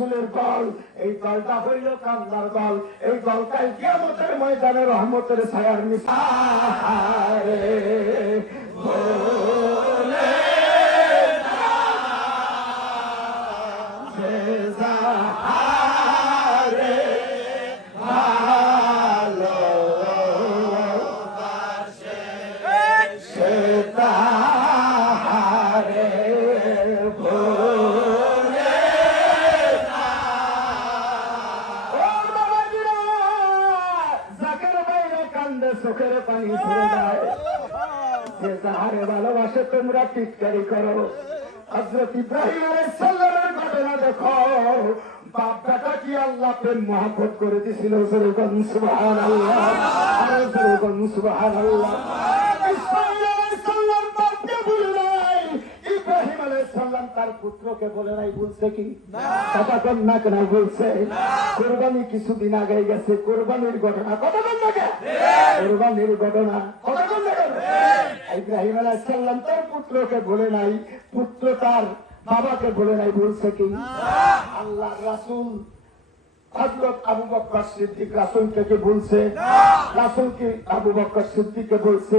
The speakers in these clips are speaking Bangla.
রসুলের দল এই দলটা হইল কান্দার দল। এই দলটাই কেমন ময়দানের রহমতের ছায়ার নিশা কান্দে চোখের পানি ছেড়ে যায়। যে যাহারে ভালোবাসে, তোমরা টিটকারি করো। হজরত ইব্রাহিম আলাইসাল্লামের ঘটনা দেখো। বাপ বেটা কি আল্লাহ করে আলাইহিসসালাম বাপকে ভুলে নাই আলাইহিসসালাম তার পুত্রকে বলে নাই বলছে কি? কথা কন্যা কেন বলছে কোরবানি কিছুদিন আগে গেছে কোরবানির ঘটনা কথা কন্যা কোরবানির ঘটনা কথা কন্যা কেন ইব্রাহিম আলাইহিসসালাম তার পুত্রকে বলে নাই পুত্র তার বাবাকে বলে নাই বলছে কি? আল্লাহ রাসূল হযরত আবু বকর সিদ্দিক বলছে? রাসূল কি আবু বকর সিদ্দিককে বলছে?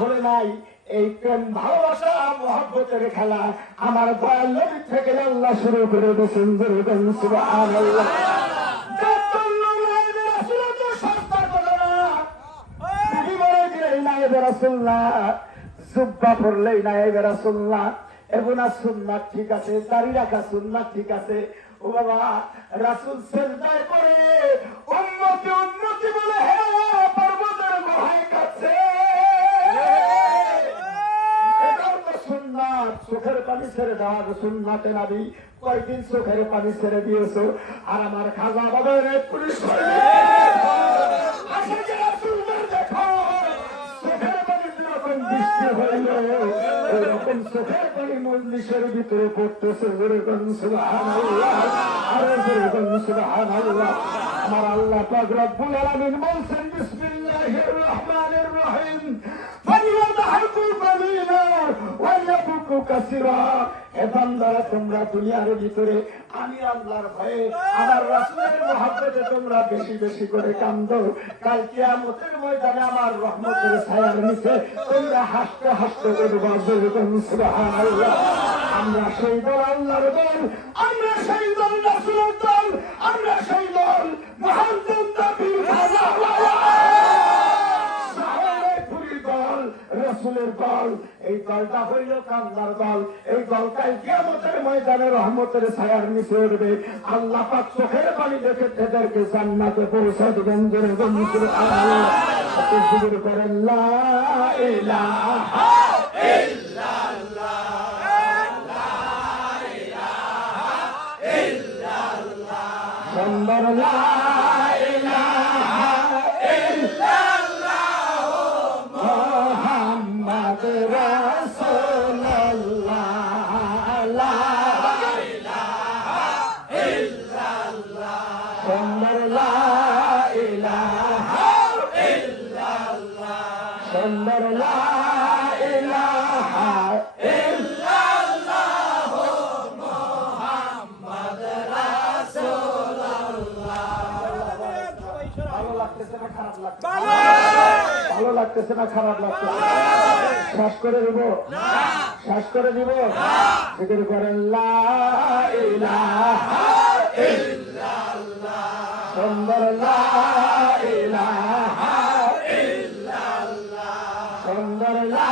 বলে নাই এই প্রেম, ভালোবাসা মহব্বতের খেলা আমার দয়াল নবী থেকে আল্লাহ শুরু করে দিয়েছেন, জোরে সুবহানাল্লাহ। সুন্নাত ঠিক আছে রাখা ঠিক আছে। ও বাবা, রাসুল সেজদায় করে উন্নতি চোখের পানি ছেড়ে দেওয়ার সুন্নাতে নাবি। কয়েকদিন চোখের পানি ছেড়ে দিয়েছ? আর আমার খাজা বাবার পুলিশ বৃষ্টি ভিতরে পড়তেছে। আরে সুবহানাল্লাহ। আমার আল্লাহ পাক রব্বুল আলামিন বলছেন, বিসমিল্লাহির রহমানির রহিম। ফালিয়াদহাকু কালিলা ওয়া ইয়াবকু কাসীরা হে বান্দারা, তোমরা দুনিয়ার ভিতরে, আমি আল্লাহর ভয়ে, আমার রাসূলের মহব্বতে তোমরা বেশি বেশি করে কান্দো। কাল কিয়ামতের ময়দানে আমার রহমতের ছায়ার নিচে তোমরা হাসতে হাসতে করবা সুবহানাল্লাহ। আমরা সেই বল আল্লাহর বল রসুলের দল, এই দলটা হইল কান্দার দল। এই দলটাই কিয়ামতের ময়দানে রহমতের ছায়ার নিচে উঠবে। আল্লাহ পাক চোখের পানি দেখে তাদেরকে জান্নাতে পৌঁছে দেবেন জোরে গম্ভীর আল্লাহ করেন লা ভালো লাগতেছে না খারাপ লাগতেছে? শ্বাস করে দিব। শ্বাস করে দিব। জিকির করেন সুন্দর লা ইলাহা সুন্দর লা